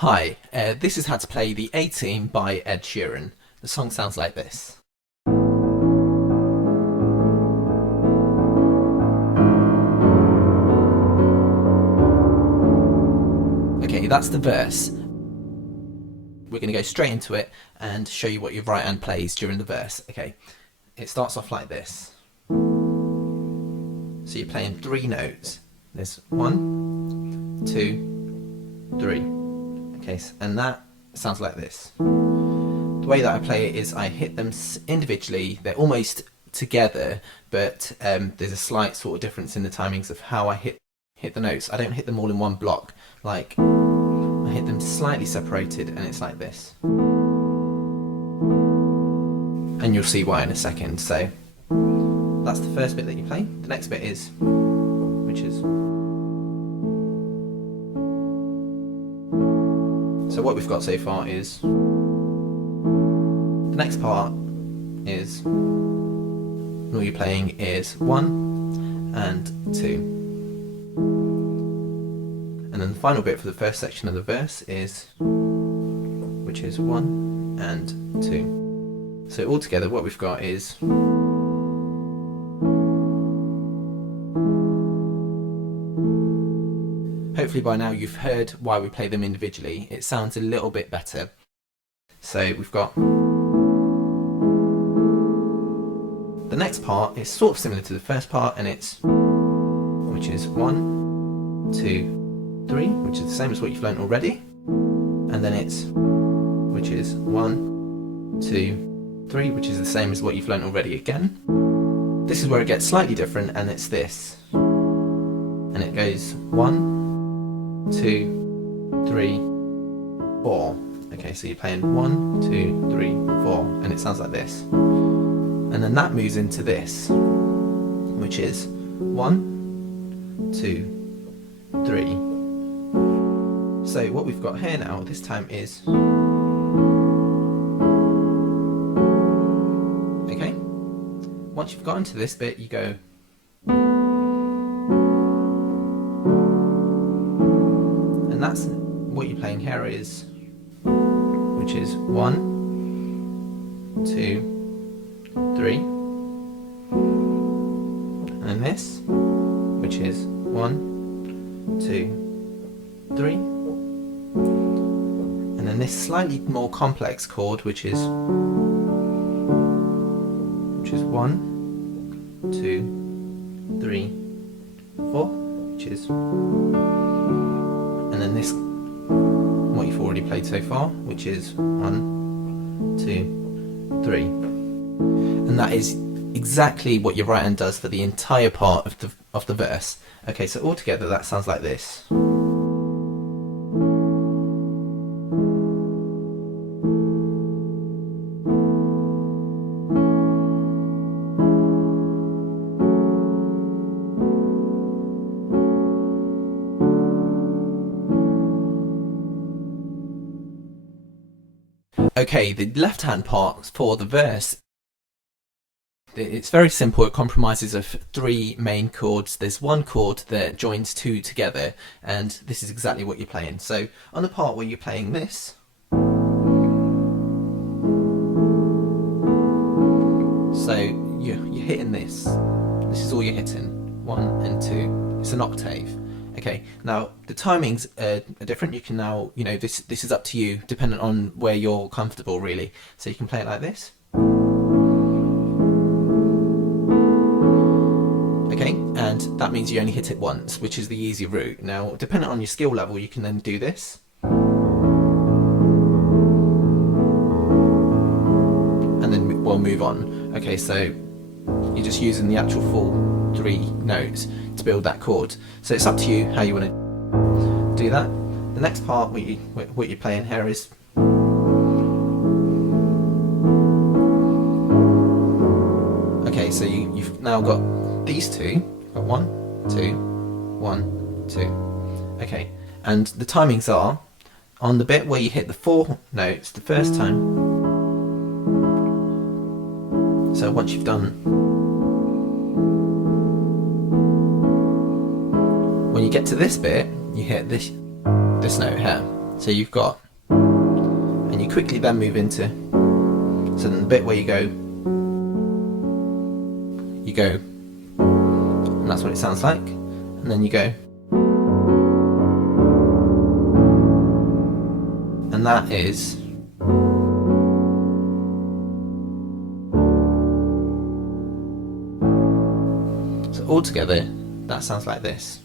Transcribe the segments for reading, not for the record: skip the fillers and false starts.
Hi, this is how to play the A-Team by Ed Sheeran. The song sounds like this. Okay, that's the verse. We're going to go straight into it and show you what your right hand plays during the verse. Okay, it starts off like this. So you're playing three notes. There's 1, 2, 3. Okay, and that sounds like this. The way that I play it is I hit them individually. They're almost together, but there's a slight sort of difference in the timings of how I hit the notes. I don't hit them all in one block. Like, I hit them slightly separated, and it's like this. And you'll see why in a second. So that's the first bit that you play. The next bit is, which is. So what we've got so far is, the next part is, all you're playing is 1 and 2. And then the final bit for the first section of the verse is, which is 1 and 2. So altogether what we've got is, hopefully by now you've heard why we play them individually. It sounds a little bit better. So we've got, the next part is sort of similar to the first part, and it's, which is 1, 2, 3, which is the same as what you've learnt already. And then it's, which is 1, 2, 3, which is the same as what you've learnt already again. This is where it gets slightly different, and it's this. And it goes 1, 2, 3, 4. Okay, so you're playing 1, 2, 3, 4, and it sounds like this. And then that moves into this, which is 1, 2, 3. So what we've got here now, this time is, okay, once you've got into this bit, you go, and that's what you're playing here is, which is 1, 2, 3, and then this, which is 1, 2, 3, and then this slightly more complex chord, which is 1, 2, 3, 4, which is, and then this, what you've already played so far, which is 1, 2, 3. And that is exactly what your right hand does for the entire part of the verse. Okay, so altogether that sounds like this. Okay, the left hand part for the verse, it's very simple. It compromises of three main chords. There's one chord that joins two together, and this is exactly what you're playing. So on the part where you're playing this, so you're hitting this. This is all you're hitting. 1 and 2. It's an octave. Okay, now the timings are different. You can now, this is up to you, dependent on where you're comfortable, really. So you can play it like this. Okay, and that means you only hit it once, which is the easy route. Now, depending on your skill level, you can then do this. And then we'll move on. Okay, so you're just using the actual full 3 notes to build that chord. So it's up to you how you want to do that. The next part, what you're playing here is, okay, so you've now got these two. You've got 1, 2, 1, 2. Okay, and the timings are on the bit where you hit the 4 notes the first time. So once you've done, when you get to this bit, you hit this note here. So you've got, and you quickly then move into, so then the bit where you go, and that's what it sounds like, and then you go, and that is, so all together that sounds like this.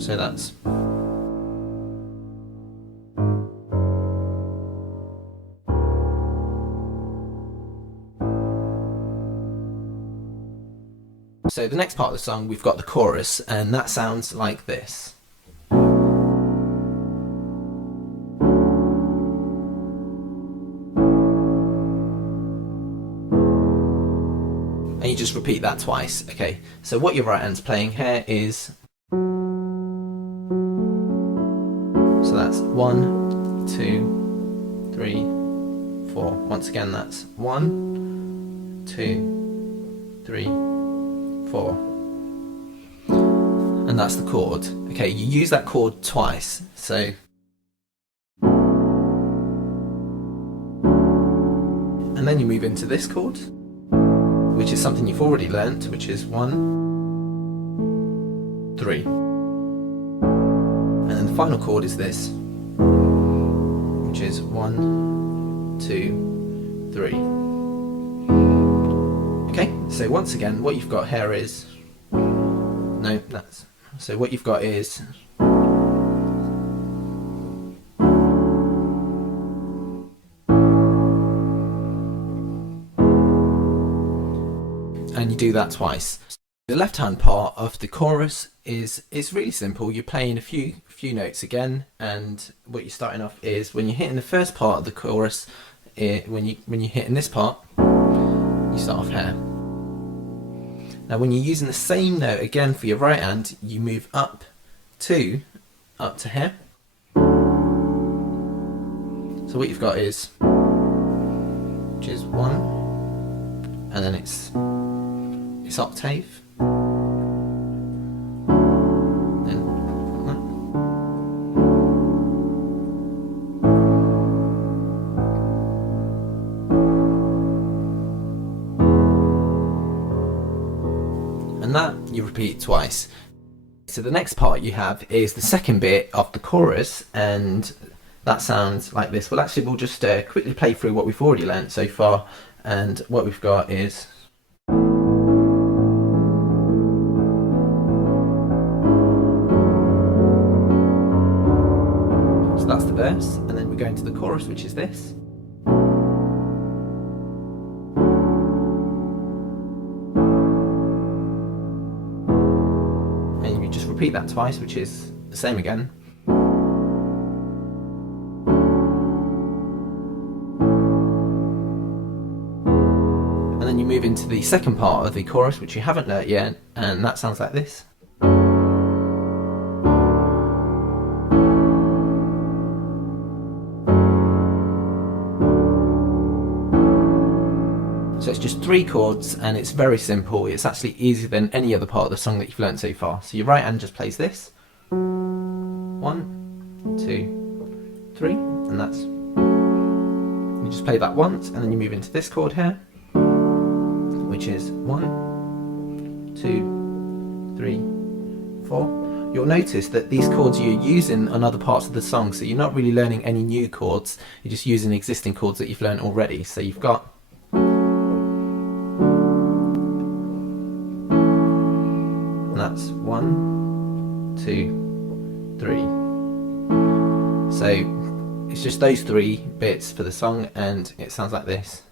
So that's, so the next part of the song we've got the chorus, and that sounds like this. And you just repeat that twice. Okay, so what your right hand's playing here is, so that's 1, 2, 3, 4. Once again, that's 1, 2, 3, 4. And that's the chord. Okay, you use that chord twice. So, and then you move into this chord, which is something you've already learnt, which is 1, 3. And then the final chord is this, which is 1, 2, 3. Okay, so once again, what you've got here is, no, that's, so what you've got is, and you do that twice. The left hand part of the chorus is really simple. You're playing a few notes again, and what you're starting off is, when you're hitting the first part of the chorus, when you're hitting this part, you start off here. Now when you're using the same note again for your right hand, you move up to here. So what you've got is, which is 1, and then it's octave. And that you repeat twice. So the next part you have is the second bit of the chorus, and that sounds like this. Well, actually, we'll just quickly play through what we've already learnt so far, and what we've got is, so that's the verse, and then we go into the chorus, which is this. Repeat that twice, which is the same again. And then you move into the second part of the chorus, which you haven't learnt yet, and that sounds like this. So it's just 3 chords, and it's very simple. It's actually easier than any other part of the song that you've learnt so far. So your right hand just plays this. 1, 2, 3, and that's, you just play that once, and then you move into this chord here, which is 1, 2, 3, 4. You'll notice that these chords you're using on other parts of the song, so you're not really learning any new chords, you're just using existing chords that you've learnt already. So you've got, that's 1, 2, 3. So it's just those 3 bits for the song, and it sounds like this.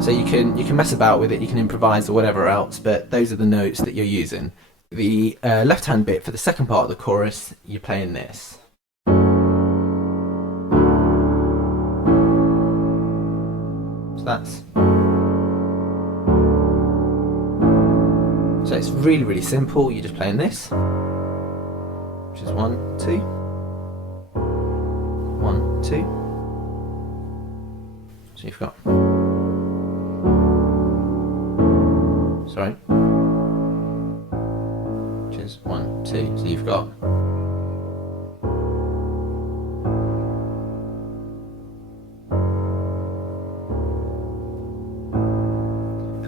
So you can mess about with it, you can improvise or whatever else, but those are the notes that you're using. The left hand bit for the second part of the chorus, you're playing this. So that's. So it's really, really simple. You're just playing this, which is 1, 2, 1, 2. So you've got. Sorry. Which is 1, 2. So you've got.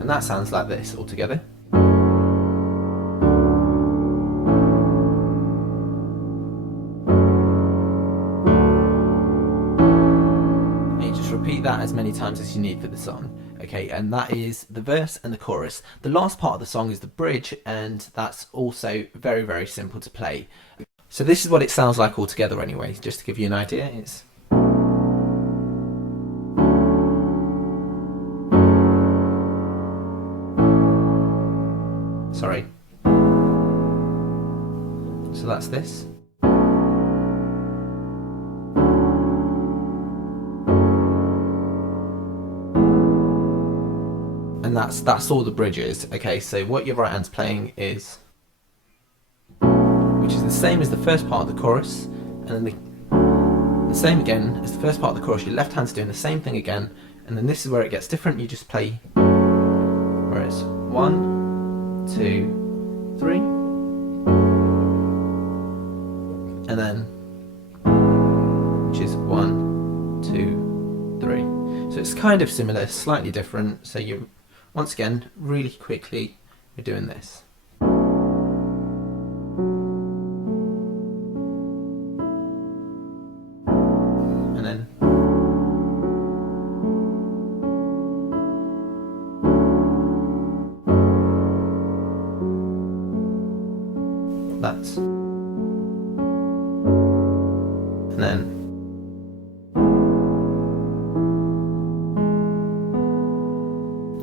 And that sounds like this all together. Repeat that as many times as you need for the song. Okay, and that is the verse and the chorus. The last part of the song is the bridge, and that's also very, very simple to play. So this is what it sounds like all together anyway, just to give you an idea. It's sorry. So that's this. And that's all the bridges. Okay, so what your right hand's playing is, which is the same as the first part of the chorus, and then the same again as the first part of the chorus. Your left hand's doing the same thing again, and then this is where it gets different. You just play where it's 1, 2, 3, and then which is 1, 2, 3. So it's kind of similar, slightly different. So you. Once again, really quickly, we're doing this. And then. That's. And then.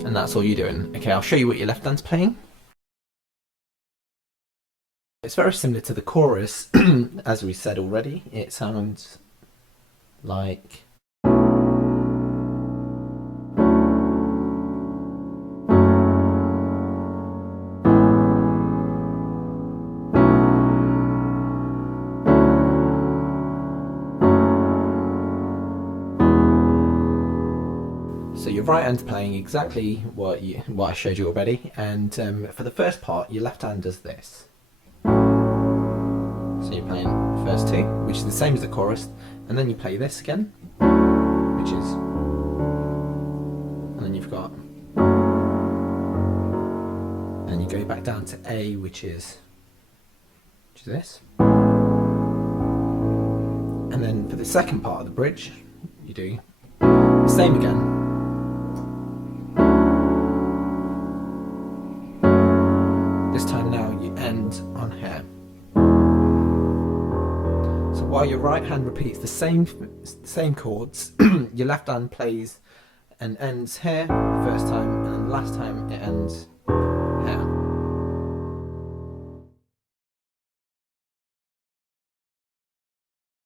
And that's all you're doing. Okay, I'll show you what your left hand's playing. It's very similar to the chorus, as we said already. It sounds like. So your right hand's playing exactly what I showed you already, and for the first part, your left hand does this. So you're playing the first two, which is the same as the chorus, and then you play this again, which is, and then you've got, and you go back down to A, which is this, and then for the second part of the bridge, you do the same again. This time now you end on here. So while your right hand repeats the same chords, your left hand plays and ends here the first time, and then the last time it ends